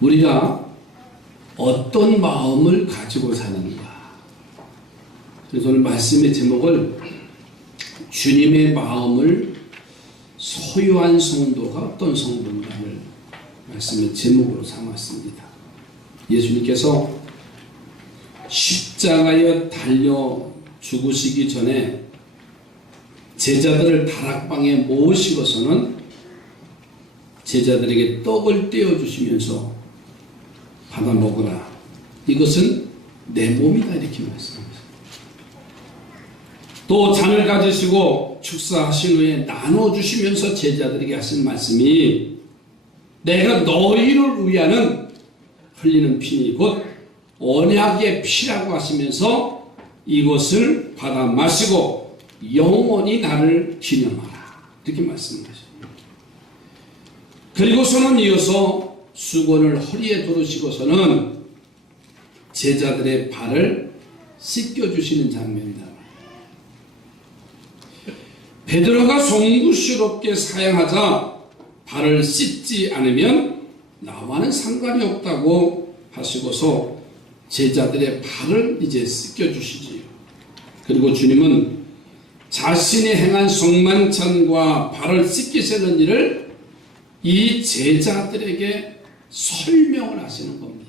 우리가 어떤 마음을 가지고 사는가. 그래서 오늘 말씀의 제목을 주님의 마음을 소유한 성도가 어떤 성도인가를 말씀의 제목으로 삼았습니다. 예수님께서 십자가에 달려 죽으시기 전에 제자들을 다락방에 모시고서는 제자들에게 떡을 떼어주시면서 받아 먹으라. 이것은 내 몸이다. 이렇게 말씀합니다. 또 잔을 가지시고 축사하신 후에 나눠주시면서 제자들에게 하신 말씀이 내가 너희를 위하는 흘리는 피니 곧 언약의 피라고 하시면서 이것을 받아 마시고 영원히 나를 기념하라. 이렇게 말씀하십니다. 그리고서는 이어서 수건을 허리에 두르시고서는 제자들의 발을 씻겨주시는 장면이다. 베드로가 송구스럽게 사양하자 발을 씻지 않으면 나와는 상관이 없다고 하시고서 제자들의 발을 이제 씻겨주시지요. 그리고 주님은 자신이 행한 성만찬과 발을 씻기시는 일을 이 제자들에게 설명을 하시는 겁니다.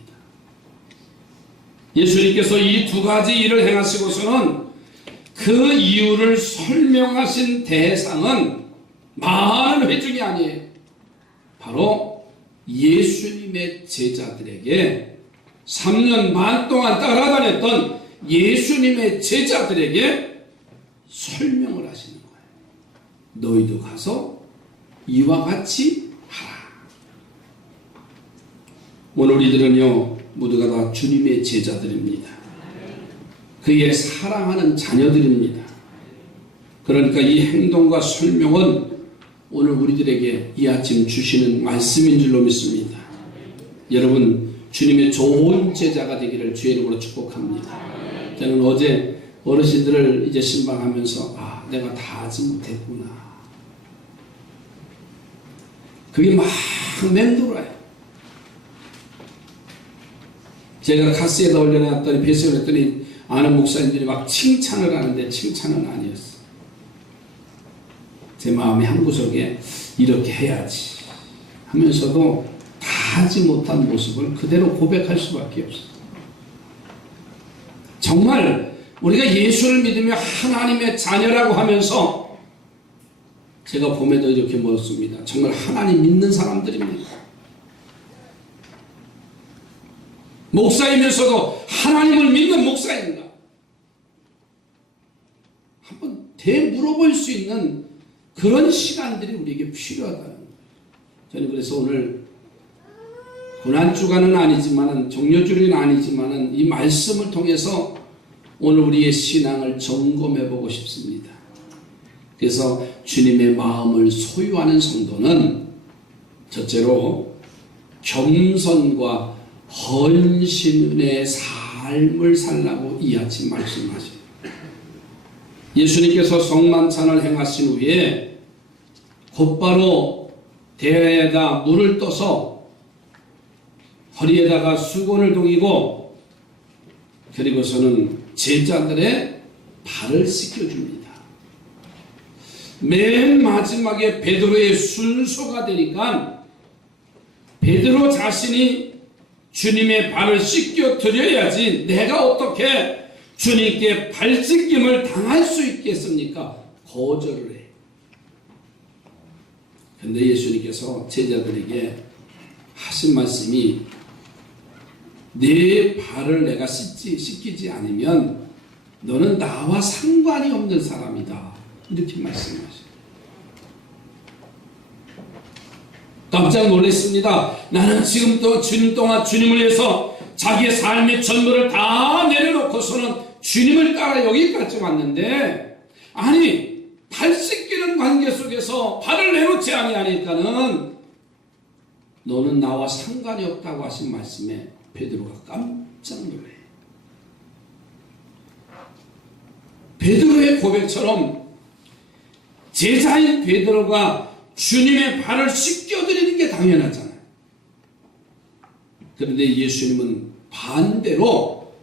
예수님께서 이 두 가지 일을 행하시고서는 그 이유를 설명하신 대상은 많은 회중이 아니에요. 바로 예수님의 제자들에게 3년 반 동안 따라다녔던 예수님의 제자들에게 설명을 하시는 거예요. 너희도 가서 이와 같이 하라. 오늘 우리들은요 모두가 다 주님의 제자들입니다. 그의 사랑하는 자녀들입니다. 그러니까 이 행동과 설명은 오늘 우리들에게 이 아침 주시는 말씀인 줄로 믿습니다. 여러분 주님의 좋은 제자가 되기를 주의 이름으로 축복합니다. 저는 어제 어르신들을 이제 신방하면서 내가 다 하지 못했구나. 그게 막 맴돌아요. 제가 카스에다 올려놨더니 배송을 했더니 아는 목사님들이 막 칭찬을 하는데 칭찬은 아니었어. 제 마음의 한구석에 이렇게 해야지 하면서도 다 하지 못한 모습을 그대로 고백할 수밖에 없어. 정말 우리가 예수를 믿으며 하나님의 자녀라고 하면서 제가 봄에도 이렇게 물었습니다. 정말 하나님 믿는 사람들입니다. 목사이면서도 하나님을 믿는 목사입니다. 한번 되물어볼 수 있는 그런 시간들이 우리에게 필요하다는 거예요. 저는 그래서 오늘 고난주간은 아니지만은 정료주일은 아니지만은 이 말씀을 통해서 오늘 우리의 신앙을 점검해 보고 싶습니다. 그래서 주님의 마음을 소유하는 성도는 첫째로 겸손과 헌신의 삶을 살라고 이 아침 말씀하셔요. 예수님께서 성만찬을 행하신 후에 곧바로 대야에다 물을 떠서 허리에다가 수건을 동이고 그리고서는 제자들의 발을 씻겨줍니다. 맨 마지막에 베드로의 순서가 되니까 베드로 자신이 주님의 발을 씻겨 드려야지 내가 어떻게 주님께 발 씻김을 당할 수 있겠습니까? 거절을 해. 근데 예수님께서 제자들에게 하신 말씀이 내 발을 내가 씻기지 않으면 너는 나와 상관이 없는 사람이다. 이렇게 말씀하셔요. 깜짝 놀랐습니다. 나는 지금도 주님 동안 주님을 위해서 자기의 삶의 전부를 다 내려놓고서는 주님을 따라 여기까지 왔는데 아니 발 씻기는 관계 속에서 발을 내놓지 아니하니까는 너는 나와 상관이 없다고 하신 말씀에 베드로가 깜짝 놀래요. 베드로의 고백처럼 제자인 베드로가 주님의 발을 씻겨드리는 게 당연하잖아요. 그런데 예수님은 반대로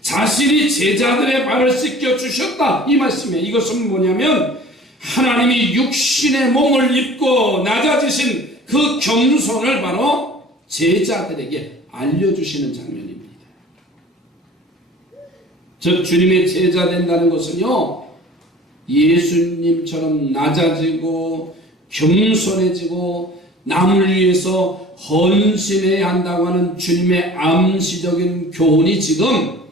자신이 제자들의 발을 씻겨 주셨다 이 말씀에, 이것은 뭐냐면 하나님이 육신의 몸을 입고 낮아지신 그 겸손을 바로 제자들에게 알려주시는 장면입니다. 즉 주님의 제자 된다는 것은요, 예수님처럼 낮아지고 겸손해지고 남을 위해서 헌신해야 한다고 하는 주님의 암시적인 교훈이 지금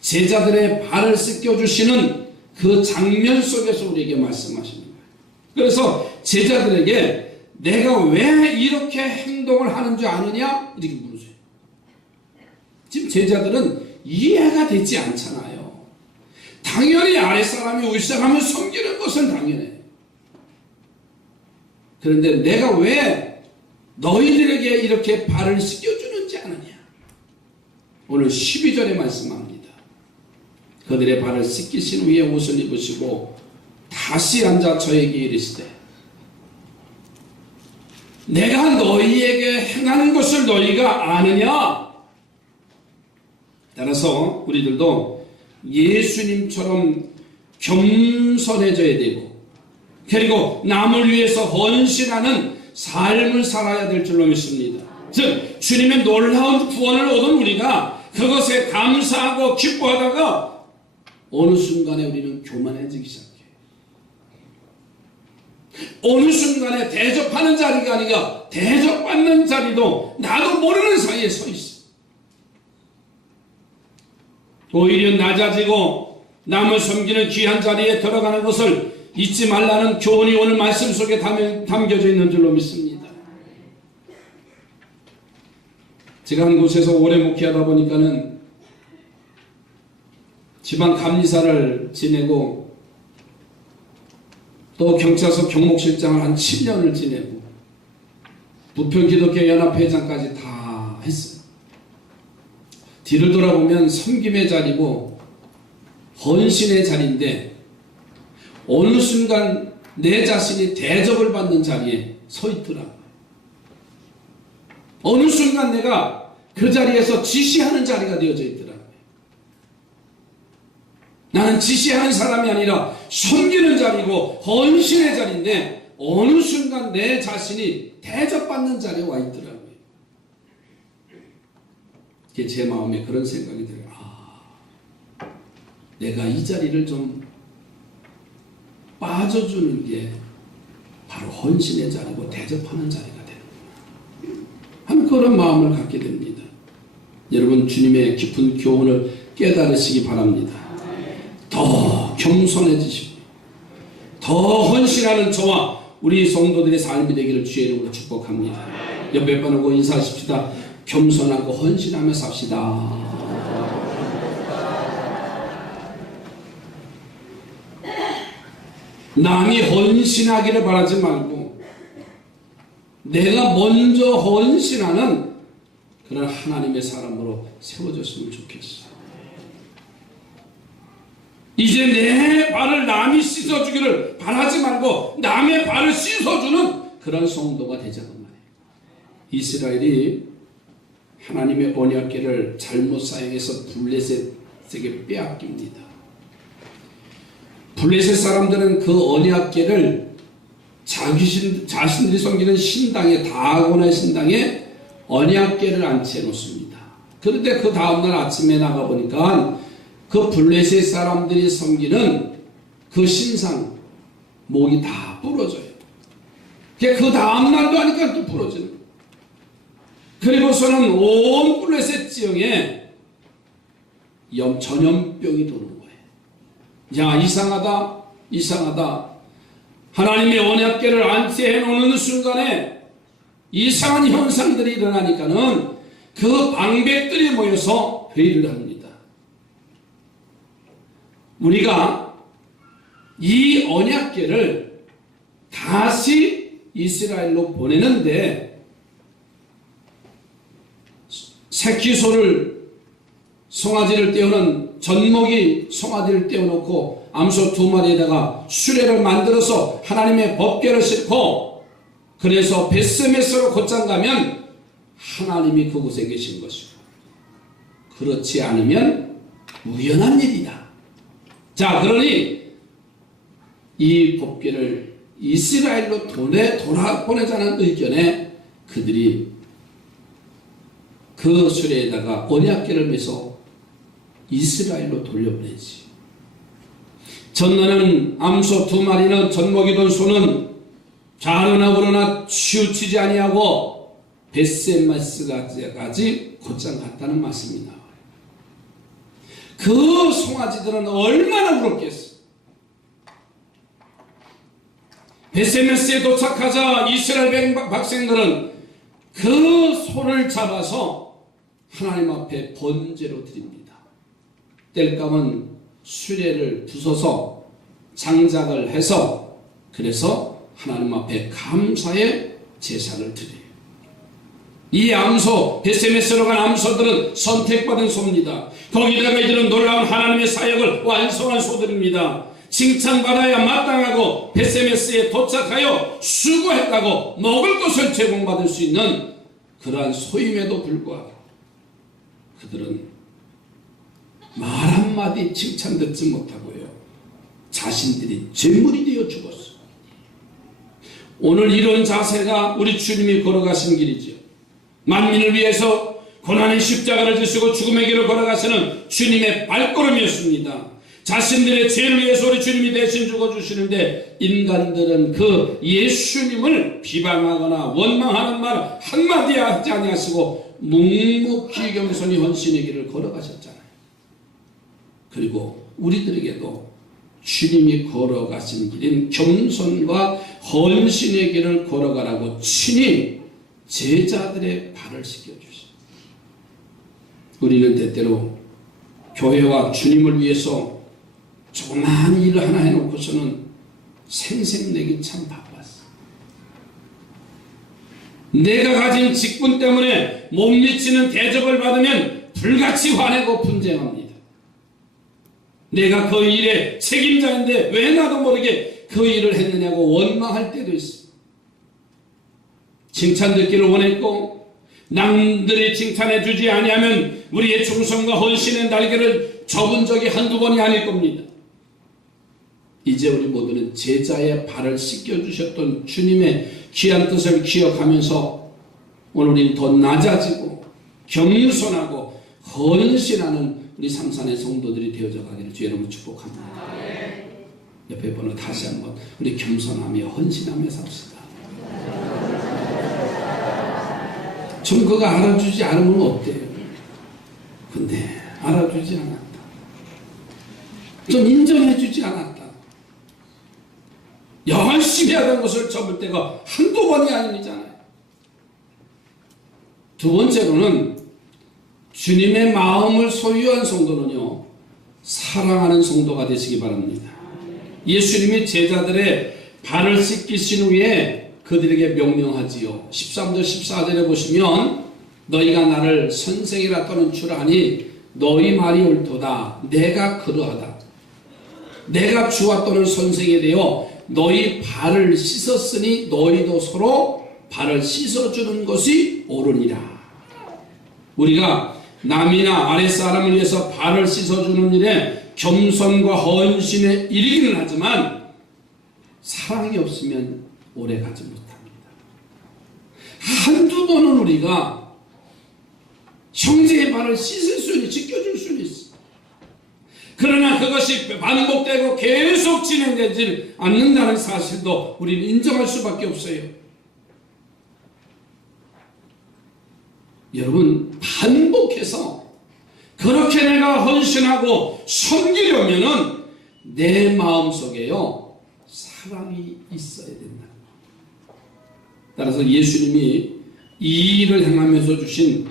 제자들의 발을 씻겨주시는 그 장면 속에서 우리에게 말씀하시는 거예요. 그래서 제자들에게 내가 왜 이렇게 행동을 하는 줄 아느냐? 이렇게 물으세요. 지금 제자들은 이해가 되지 않잖아요. 당연히 아랫사람이 윗사람을 섬기는 것은 당연해요. 그런데 내가 왜 너희들에게 이렇게 발을 씻겨주는지 아느냐? 오늘 12절에 말씀합니다. 그들의 발을 씻기신 후에 옷을 입으시고 다시 앉아 저에게 이르시되 내가 너희에게 행하는 것을 너희가 아느냐? 따라서 우리들도 예수님처럼 겸손해져야 되고 그리고 남을 위해서 헌신하는 삶을 살아야 될 줄로 믿습니다. 즉 주님의 놀라운 구원을 얻은 우리가 그것에 감사하고 기뻐하다가 어느 순간에 우리는 교만해지기 시작해요. 어느 순간에 대접하는 자리가 아니라 대접받는 자리도 나도 모르는 사이에 서 있어. 오히려 낮아지고 남을 섬기는 귀한 자리에 들어가는 것을 잊지 말라는 교훈이 오늘 말씀 속에 담겨져 있는 줄로 믿습니다. 제가 한 곳에서 오래 목회하다 보니까는 지방 감리사를 지내고 또 경찰서 경목실장을 한 7년을 지내고 부평기독교연합회장까지 다 했어요. 뒤를 돌아보면 섬김의 자리고 헌신의 자리인데 어느 순간 내 자신이 대접을 받는 자리에 서 있더라고요. 어느 순간 내가 그 자리에서 지시하는 자리가 되어져 있더라고요. 나는 지시하는 사람이 아니라 섬기는 자리고 헌신의 자리인데 어느 순간 내 자신이 대접받는 자리에 와 있더라고요. 제 마음에 그런 생각이 들어요. 내가 이 자리를 좀 빠져주는 게 바로 헌신의 자리고 대접하는 자리가 되는구나 하는 그런 마음을 갖게 됩니다. 여러분 주님의 깊은 교훈을 깨달으시기 바랍니다. 더 겸손해지시고 더 헌신하는 저와 우리 성도들의 삶이 되기를 주의 이름으로 축복합니다. 옆에 바라고 인사하십시다. 겸손하고 헌신하며 삽시다. 남이 헌신하기를 바라지 말고 내가 먼저 헌신하는 그런 하나님의 사람으로 세워졌으면 좋겠어. 이제 내 발을 남이 씻어주기를 바라지 말고 남의 발을 씻어주는 그런 성도가 되자는 말이에요. 이스라엘이 하나님의 언약궤를 잘못 사용해서 블레셋에게 빼앗깁니다. 블레셋 사람들은 그 언약궤를 자신들이 섬기는 신당에, 다곤의 신당에 언약궤를 안치해 놓습니다. 그런데 그 다음날 아침에 나가보니까 그 블레셋 사람들이 섬기는 그 신상 목이 다 부러져요. 그 다음날도 하니까 또 부러지는 거예요. 그리고서는 온 블레셋 지역에 전염병이 도는 거예요. 야, 이상하다. 하나님의 언약궤를 안치해 놓는 순간에 이상한 현상들이 일어나니까는 그 방백들이 모여서 회의를 합니다. 우리가 이 언약궤를 다시 이스라엘로 보내는데 새끼소를 송아지를 떼우는 젖먹이 송아지를 떼어놓고 암소 2마리에다가 수레를 만들어서 하나님의 법궤를 싣고 그래서 베스메스로 곧장 가면 하나님이 그곳에 계신 것이고, 그렇지 않으면 우연한 일이다. 자, 그러니 이 법궤를 이스라엘로 돌아보내자는 의견에 그들이 그 수레에다가 언약궤를 매서 이스라엘로 돌려보내지. 전나는 암소 2마리는 젖먹이던 소는 좌로나 우로나 치우치지 아니하고 벳세메스까지 곧장 갔다는 말씀이 나와요. 그 송아지들은 얼마나 울었겠어. 벳세메스에 도착하자 이스라엘 백성들은 그 소를 잡아서 하나님 앞에 번제로 드립니다. 땔감은 수레를 부숴서 장작을 해서 그래서 하나님 앞에 감사의 제사를 드려요. 이 암소, 벳세메스로 간 암소들은 선택받은 소입니다. 거기다가 이들은 놀라운 하나님의 사역을 완성한 소들입니다. 칭찬받아야 마땅하고 벳세메스에 도착하여 수고했다고 먹을 것을 제공받을 수 있는 그러한 소임에도 불구하고 그들은 말 한마디 칭찬 듣지 못하고요, 자신들이 죄물이 되어 죽었어. 오늘 이런 자세가 우리 주님이 걸어가신 길이죠. 만민을 위해서 고난의 십자가를 지시고 죽음의 길을 걸어가시는 주님의 발걸음이었습니다. 자신들의 죄를 위해서 우리 주님이 대신 죽어주시는데 인간들은 그 예수님을 비방하거나 원망하는 말 한마디 하지 아니하시고 묵묵히 겸손히 헌신의 길을 걸어가셨잖아요. 그리고 우리들에게도 주님이 걸어가신 길인 겸손과 헌신의 길을 걸어가라고 친히 제자들의 발을 씻겨주십니다. 우리는 때때로 교회와 주님을 위해서 조그마한 일을 하나 해놓고서는 생색내기 참 바빴어. 내가 가진 직분 때문에 못 미치는 대접을 받으면 불같이 화내고 분쟁합니다. 내가 그 일의 책임자인데 왜 나도 모르게 그 일을 했느냐고 원망할 때도 있어. 칭찬 듣기를 원했고 남들이 칭찬해 주지 아니하면 우리의 충성과 헌신의 날개를 접은 적이 한두 번이 아닐 겁니다. 이제 우리 모두는 제자의 발을 씻겨주셨던 주님의 귀한 뜻을 기억하면서 오늘 우리는 더 낮아지고 겸손하고 헌신하는 우리 삼산의 성도들이 되어져 가기를 주의 이름으로 축복합니다. 옆에 번호 다시 한번 우리 겸손하며 헌신하며 삽시다. 좀 그거 알아주지 않으면 어때요? 근데 알아주지 않았다. 좀 인정해주지 않았다. 열심히 하던 것을 접을 때가 한두 번이 아니잖아요. 두 번째로는 주님의 마음을 소유한 성도는요, 사랑하는 성도가 되시기 바랍니다. 예수님이 제자들의 발을 씻기신 후에 그들에게 명령하지요. 13절 14절에 보시면 너희가 나를 선생이라 떠는 줄 아니 너희 말이 옳도다. 내가 그러하다. 내가 주와 또는 선생이 되어 너희 발을 씻었으니 너희도 서로 발을 씻어주는 것이 옳으니라. 우리가 남이나 아랫사람을 위해서 발을 씻어주는 일에 겸손과 헌신의 일이기는 하지만 사랑이 없으면 오래 가지 못합니다. 한두 번은 우리가 형제의 발을 씻을 수는 지켜줄 수는 있어. 그러나 그것이 반복되고 계속 진행되지 않는다는 사실도 우리는 인정할 수밖에 없어요. 여러분, 반복해서 그렇게 내가 헌신하고 섬기려면은 내 마음속에요 사랑이 있어야 된다. 따라서 예수님이 이 일을 행하면서 주신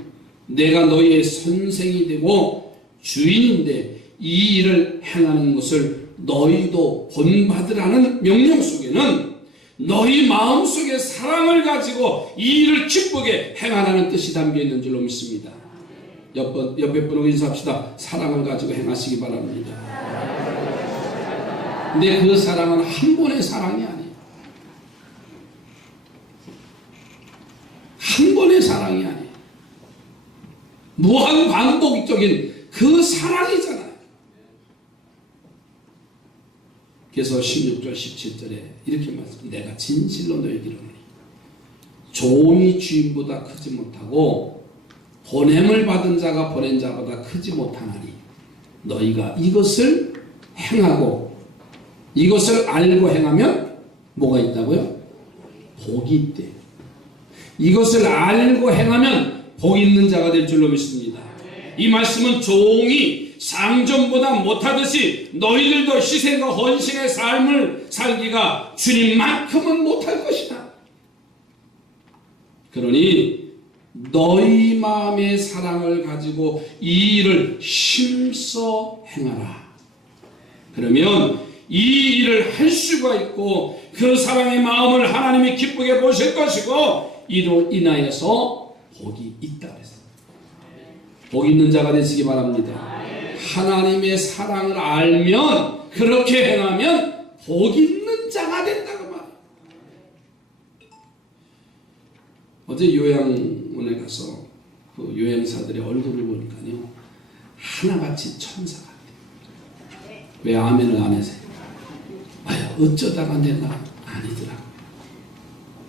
내가 너희의 선생이 되고 주인인데 이 일을 행하는 것을 너희도 본받으라는 명령 속에는 너희 마음속에 사랑을 가지고 이 일을 기쁘게 행하라는 뜻이 담겨있는 줄로 믿습니다. 옆에 분하고 인사합시다. 사랑을 가지고 행하시기 바랍니다. 근데 그 사랑은 한 번의 사랑이 아니에요. 한 번의 사랑이 아니에요. 무한 반복적인 그 사랑이잖아요. 그래서 16절 17절에 이렇게 말씀, 내가 진실로 너희에게 이르노니 종이 주인보다 크지 못하고 보냄을 받은 자가 보낸 자보다 크지 못하나니 너희가 이것을 행하고 이것을 알고 행하면 뭐가 있다고요? 복이 있대. 이것을 알고 행하면 복 있는 자가 될 줄로 믿습니다. 이 말씀은 종이 상전보다 못하듯이 너희들도 희생과 헌신의 삶을 살기가 주님만큼은 못할 것이다. 그러니 너희 마음의 사랑을 가지고 이 일을 힘써 행하라. 그러면 이 일을 할 수가 있고 그 사랑의 마음을 하나님이 기쁘게 보실 것이고 이로 인하여서 복이 있다 그랬어요. 복 있는 자가 되시기 바랍니다. 하나님의 사랑을 알면 그렇게 행하면 복 있는 자가 된다고 말해요. 어제 요양원에 가서 그 요양사들의 얼굴을 보니까요 하나같이 천사 같아요. 왜 아멘을 안 하세요? 아유 어쩌다가 내가 아니더라고요.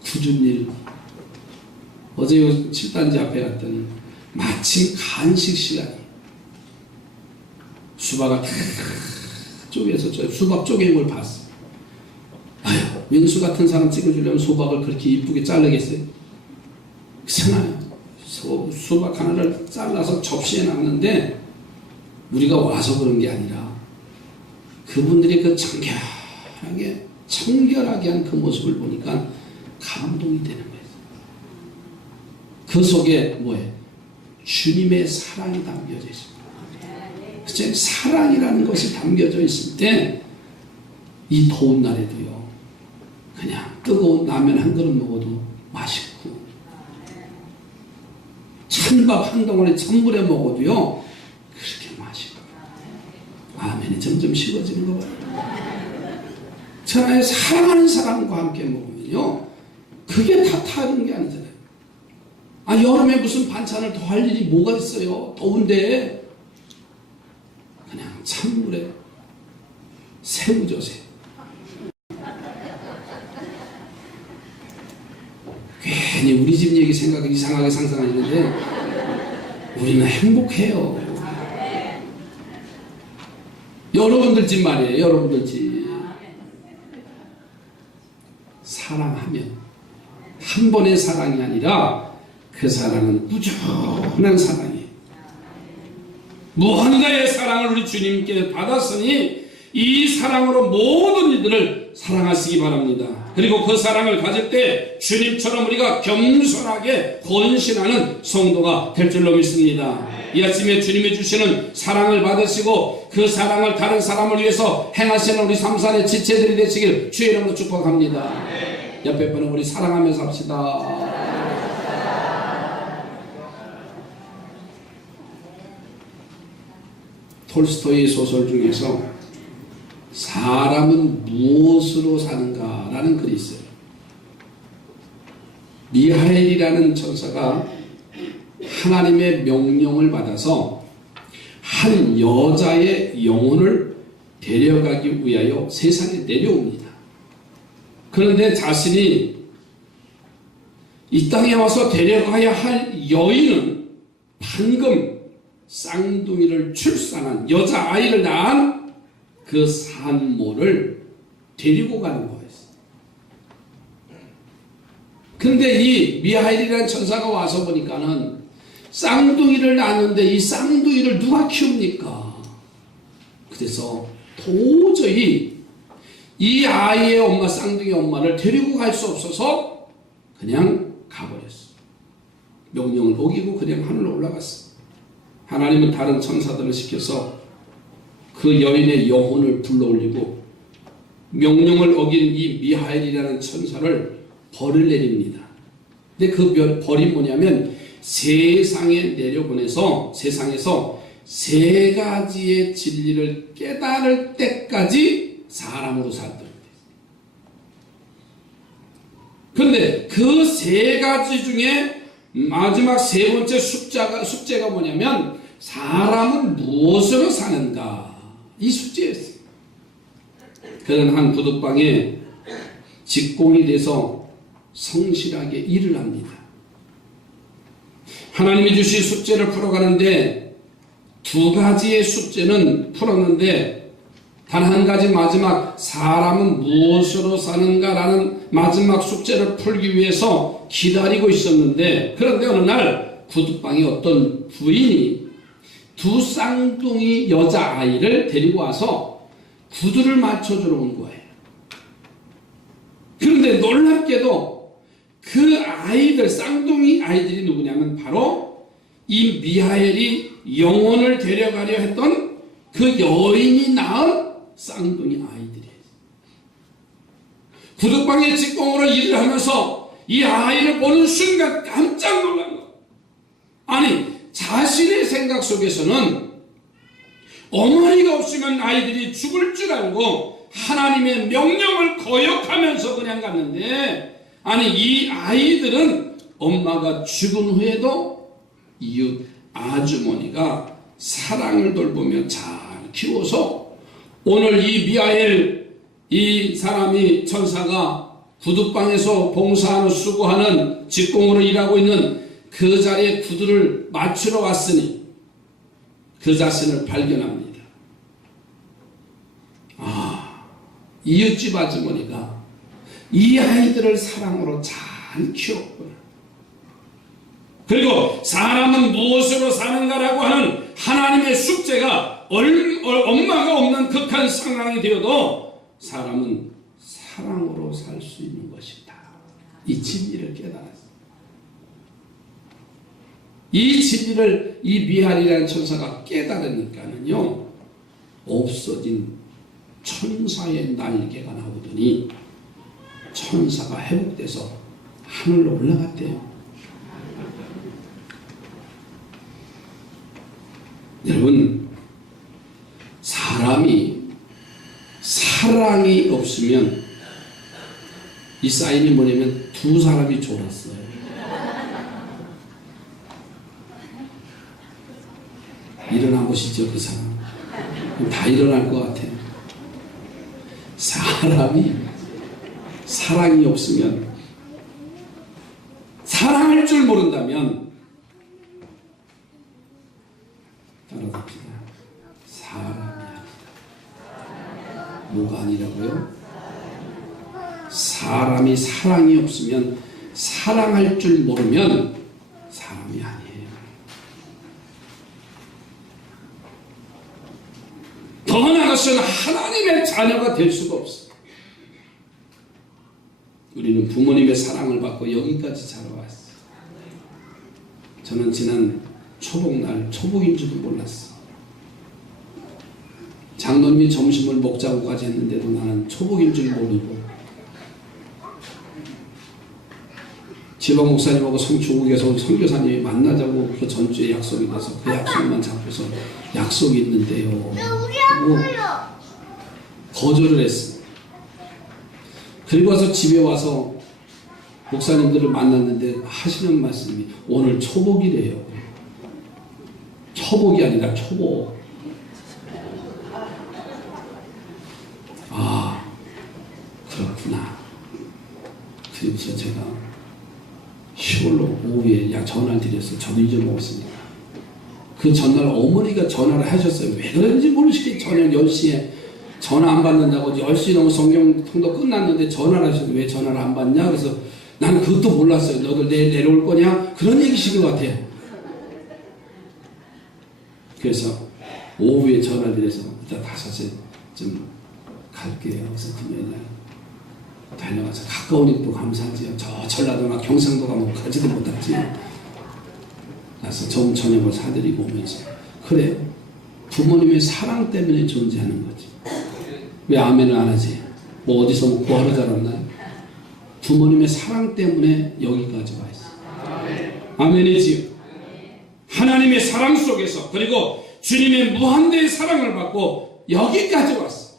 굳은 일. 어제 7단지 앞에 갔더니 마침 간식 시간이 수박을 다 쪼개서 수박 쪼개는 걸 봤어. 아유 민수 같은 사람 찍어주려면 수박을 그렇게 이쁘게 자르겠어요? 그렇잖아요. 수박 하나를 잘라서 접시에 놨는데 우리가 와서 그런 게 아니라 그분들이 그 청결하게 한 그 모습을 보니까 감동이 되는 거예요. 그 속에 뭐예요? 주님의 사랑이 담겨져 있습니다. 그치? 사랑이라는 것이 담겨져 있을 때 이 더운 날에도요 그냥 뜨거운 라면 한 그릇 먹어도 맛있고 찬밥 한 덩어리 찬물에 먹어도요 그렇게 맛있고 아멘이 점점 식어지는 거 봐요. 전에 사랑하는 사람과 함께 먹으면요 그게 다 타는 게 아니잖아요. 아 여름에 무슨 반찬을 더 할 일이 뭐가 있어요. 더운데 그냥 찬물에 새우젓에 괜히 우리 집 얘기 생각이 이상하게 상상하는데 우리는 행복해요. 여러분들 집 말이에요. 여러분들 집 사랑하면 한 번의 사랑이 아니라 그 사랑은 꾸준한 사랑이에요. 무한가의 사랑을 우리 주님께 받았으니 이 사랑으로 모든 이들을 사랑하시기 바랍니다. 그리고 그 사랑을 가질 때 주님처럼 우리가 겸손하게 헌신하는 성도가 될 줄로 믿습니다. 이 아침에 주님이 주시는 사랑을 받으시고 그 사랑을 다른 사람을 위해서 행하시는 우리 삼산의 지체들이 되시길 주의 이름으로 축복합니다. 옆에 분은 우리 사랑하면서 합시다. 톨스토이 소설 중에서 사람은 무엇으로 사는가 라는 글이 있어요. 미하엘이라는 천사가 하나님의 명령을 받아서 한 여자의 영혼을 데려가기 위하여 세상에 내려옵니다. 그런데 자신이 이 땅에 와서 데려가야 할 여인은 방금 쌍둥이를 출산한 여자아이를 낳은 그 산모를 데리고 가는 거였어요. 그런데 이 미하엘이라는 천사가 와서 보니까는 쌍둥이를 낳았는데 이 쌍둥이를 누가 키웁니까? 그래서 도저히 이 아이의 엄마, 쌍둥이 엄마를 데리고 갈 수 없어서 그냥 가버렸어요. 명령을 어기고 그냥 하늘로 올라갔어요. 하나님은 다른 천사들을 시켜서 그 여인의 영혼을 불러올리고 명령을 어긴 이 미하엘이라는 천사를 벌을 내립니다. 근데 그 벌이 뭐냐면 세상에 내려보내서 세상에서 세 가지의 진리를 깨달을 때까지 사람으로 살도록 돼요. 그런데 그 세 가지 중에 마지막 세 번째 숙제가 뭐냐면 사람은 무엇으로 사는가, 이 숙제였어요. 그는 한 구두방에 직공이 돼서 성실하게 일을 합니다. 하나님이 주신 숙제를 풀어가는데 두 가지의 숙제는 풀었는데 단 한 가지 마지막 사람은 무엇으로 사는가라는 마지막 숙제를 풀기 위해서 기다리고 있었는데, 그런데 어느 날 구두방에 어떤 부인이 두 쌍둥이 여자아이를 데리고 와서 구두를 맞춰주러 온 거예요. 그런데 놀랍게도 그 아이들, 쌍둥이 아이들이 누구냐면 바로 이 미하엘이 영혼을 데려가려 했던 그 여인이 낳은 쌍둥이 아이들이에요. 구두방에 직공으로 일을 하면서 이 아이를 보는 순간 깜짝 놀란 거. 아니, 자신의 생각 속에서는 어머니가 없으면 아이들이 죽을 줄 알고 하나님의 명령을 거역하면서 그냥 갔는데, 아니, 이 아이들은 엄마가 죽은 후에도 이웃 아주머니가 사랑을 돌보며 잘 키워서 오늘 이 미하엘, 이 사람이 천사가 구두방에서 봉사하는 수고하는 직공으로 일하고 있는 그 자리에 구두를 맞추러 왔으니 그 자신을 발견합니다. 아, 이웃집 아주머니가 이 아이들을 사랑으로 잘 키웠구나. 그리고 사람은 무엇으로 사는가라고 하는 하나님의 숙제가 엄마가 없는 극한 상황이 되어도 사람은 사랑으로 살 수 있는 것이다. 이 진리를 깨달았어요. 이 진리를 이 미하엘이라는 천사가 깨달으니까는요, 없어진 천사의 날개가 나오더니 천사가 회복돼서 하늘로 올라갔대요. 여러분, 사람이 사랑이 없으면 이 사인이 뭐냐면 두 사람이 졸았어요. 일어나 보시죠, 그 사람. 다 일어날 것 같아요. 사람이 사랑이 없으면, 사랑할 줄 모른다면 따라갑시다. 사람이 아니다. 뭐가 아니라고요? 사람이 사랑이 없으면, 사랑할 줄 모르면 사람이 아니에요. 더 나아가서는 하나님의 자녀가 될 수가 없어요. 우리는 부모님의 사랑을 받고 여기까지 자라왔어요. 저는 지난 초복날 초복인 줄도 몰랐어. 장로님이 점심을 먹자고까지 했는데도 나는 초복인 줄 모르고, 지방 목사님하고 중국에서 선교사님이 만나자고 그 전주에 약속이 돼서 그 약속만 잡혀서 약속이 있는데요 하고 거절을 했어. 그리고 와서 집에 와서 목사님들을 만났는데 하시는 말씀이 오늘 초복이래요. 초복이 아니라 초복. 아, 그렇구나. 그래서 제가 시골로 오후에 전화를 드렸어요. 저도 잊어먹었으니까. 그 전날 어머니가 전화를 하셨어요. 왜 그런지 모르시겠. 저녁 10시에 전화 안 받는다고 10시 넘어 성경 통도 끝났는데 전화를 하셨어요. 왜 전화를 안 받냐? 그래서 나는 그것도 몰랐어요. 너들 내일 내려올 거냐? 그런 얘기신 것 같아요. 그래서 오후에 전화를 드려서 이따 5시에 좀 갈게요. 그래서 금요일날 달려가서 가까우니까 또 감사하지요. 저 전라도나 경상도 가면 가지도 못하지. 그래서 저녁을 사드리고 오면서 그래요. 부모님의 사랑 때문에 존재하는 거지. 왜 아멘을 안 하지? 뭐 어디서 뭐 구하러 자랐나요? 부모님의 사랑 때문에 여기까지 와 있어. 아멘이지요. 하나님의 사랑 속에서, 그리고 주님의 무한대의 사랑을 받고 여기까지 왔어.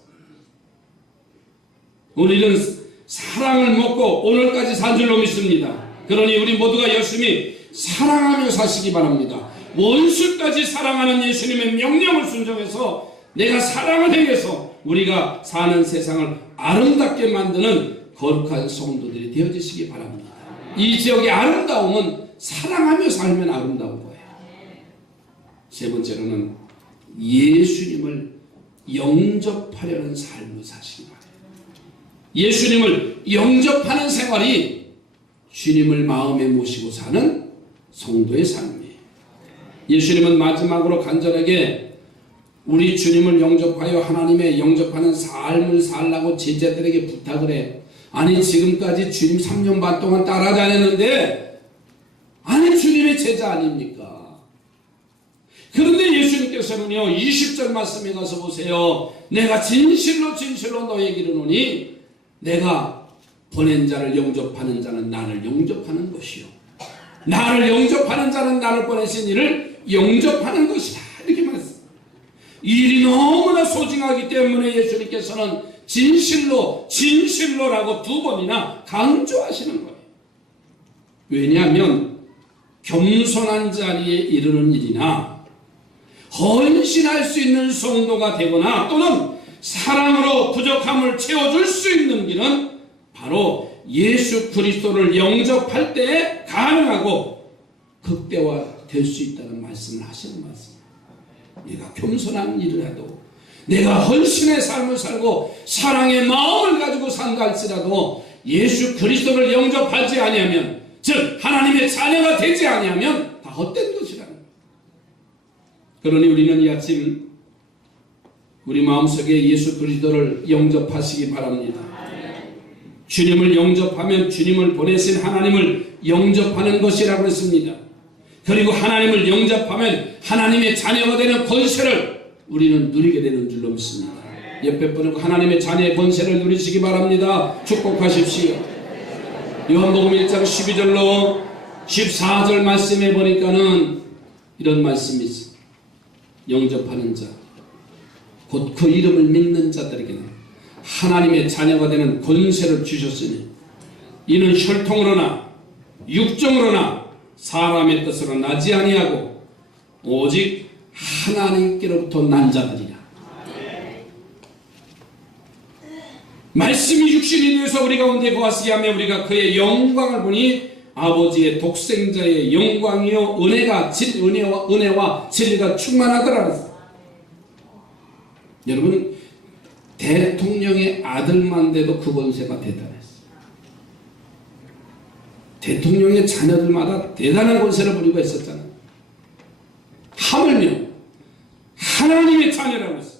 우리는 사랑을 먹고 오늘까지 산 줄로 믿습니다. 그러니 우리 모두가 열심히 사랑하며 사시기 바랍니다. 원수까지 사랑하는 예수님의 명령을 순종해서 내가 사랑을 행해서 우리가 사는 세상을 아름답게 만드는 거룩한 성도들이 되어지시기 바랍니다. 이 지역의 아름다움은 사랑하며 살면 아름다운 거예요. 세 번째로는 예수님을 영접하려는 삶을 사시기 바랍니다. 예수님을 영접하는 생활이 주님을 마음에 모시고 사는 성도의 삶이에요. 예수님은 마지막으로 간절하게 우리 주님을 영접하여 하나님의 영접하는 삶을 살라고 제자들에게 부탁을 해. 아니 지금까지 주님 3년 반 동안 따라다녔는데 아니 주님의 제자 아닙니까? 그런데 예수님께서는요 20절 말씀에 가서 보세요. 내가 진실로 진실로 너에게 이르노니 내가 보낸 자를 영접하는 자는 나를 영접하는 것이요 나를 영접하는 자는 나를 보내신 이를 영접하는 것이다. 이렇게 말했습니다. 이 일이 너무나 소중하기 때문에 예수님께서는 진실로 진실로라고 2번이나 강조하시는 거예요. 왜냐하면 겸손한 자리에 이르는 일이나 헌신할 수 있는 성도가 되거나 또는 사랑으로 부족함을 채워줄 수 있는 길은 바로 예수 그리스도를 영접할 때에 가능하고 극대화될 수 있다는 말씀을 하시는 말씀입니다. 내가 겸손한 일을 해도 내가 헌신의 삶을 살고 사랑의 마음을 가지고 산다 할지라도 예수 그리스도를 영접하지 아니하면 즉 하나님의 자녀가 되지 아니하면 다 헛된 것이라는 거예요. 그러니 우리는 이 아침 우리 마음속에 예수 그리스도를 영접하시기 바랍니다. 주님을 영접하면 주님을 보내신 하나님을 영접하는 것이라고 했습니다. 그리고 하나님을 영접하면 하나님의 자녀가 되는 권세를 우리는 누리게 되는 줄로 믿습니다. 옆에 분은 하나님의 자녀의 권세를 누리시기 바랍니다. 축복하십시오. 요한복음 1장 12절로 14절 말씀에 보니까는 이런 말씀이 있습니다. 영접하는 자 곧 그 이름을 믿는 자들에게는 하나님의 자녀가 되는 권세를 주셨으니 이는 혈통으로나 육정으로나 사람의 뜻으로 나지 아니하고 오직 하나님께로부터 난 자들이라. 말씀이 육신이 되어서 우리 가운데 거하시게 하며 우리가 그의 영광을 보니 아버지의 독생자의 영광이요 은혜와 진리가 충만하더라. 여러분 대통령의 아들만 돼도 그 권세가 대단했어요. 대통령의 자녀들마다 대단한 권세를 부리고 있었잖아요. 하물며 하나님의 자녀라고 했어요.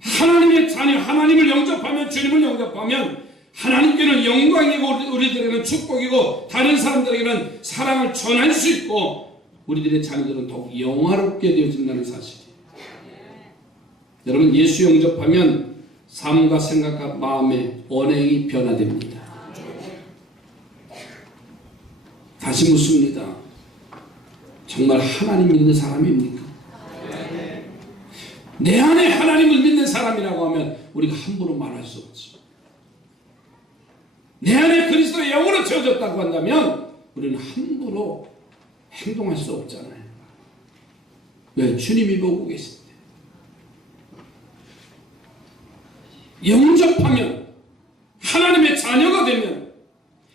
하나님의 자녀, 하나님을 영접하면, 주님을 영접하면 하나님께는 영광이고 우리들에게는 축복이고 다른 사람들에게는 사랑을 전할 수 있고 우리들의 자녀들은 더욱 영화롭게 되어진다는 사실이에요. 여러분 예수 영접하면 삶과 생각과 마음의 언행이 변화됩니다. 다시 묻습니다. 정말 하나님 믿는 사람입니까? 내 안에 하나님을 믿는 사람이라고 하면 우리가 함부로 말할 수 없죠. 내 안에 그리스도의 영으로 채워졌다고 한다면 우리는 함부로 행동할 수 없잖아요. 왜? 주님이 보고 계신데. 영접하면 하나님의 자녀가 되면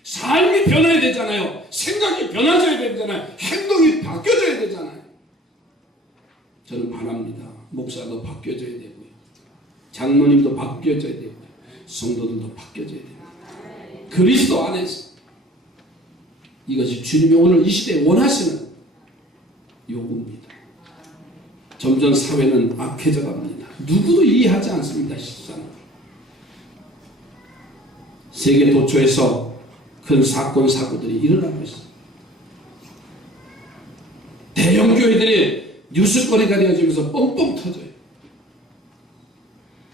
삶이 변해야 되잖아요. 생각이 변화져야 되잖아요. 행동이 바뀌어져야 되잖아요. 저는 바랍니다. 목사도 바뀌어져야 되고요. 장로님도 바뀌어져야 되고요. 성도들도 바뀌어져야 됩니다. 그리스도 안에서 이것이 주님이 오늘 이 시대에 원하시는 요구입니다. 점점 사회는 악해져 갑니다. 누구도 이해하지 않습니다. 실상 세계 도처에서 큰 사건 사고들이 일어나고 있습니다. 대형 교회들이 뉴스거리가 되어지면서 뻥뻥 터져요.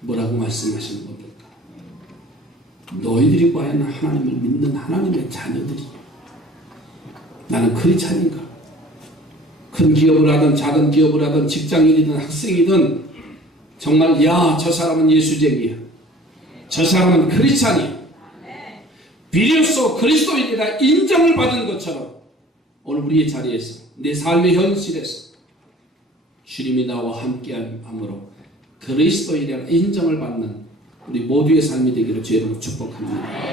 뭐라고 말씀하시는 겁니까? 너희들이 과연 하나님을 믿는 하나님의 자녀들이 나는 크리스찬인가? 큰 기업을 하든 작은 기업을 하든 직장인이든 학생이든 정말 야, 저 사람은 예수쟁이야. 저 사람은 크리스찬이야. 비로소 그리스도인이라 인정을 받은 것처럼 오늘 우리의 자리에서 내 삶의 현실에서 주님이 나와 함께함으로 그리스도인이라 인정을 받는 우리 모두의 삶이 되기를 주의 이름으로 축복합니다.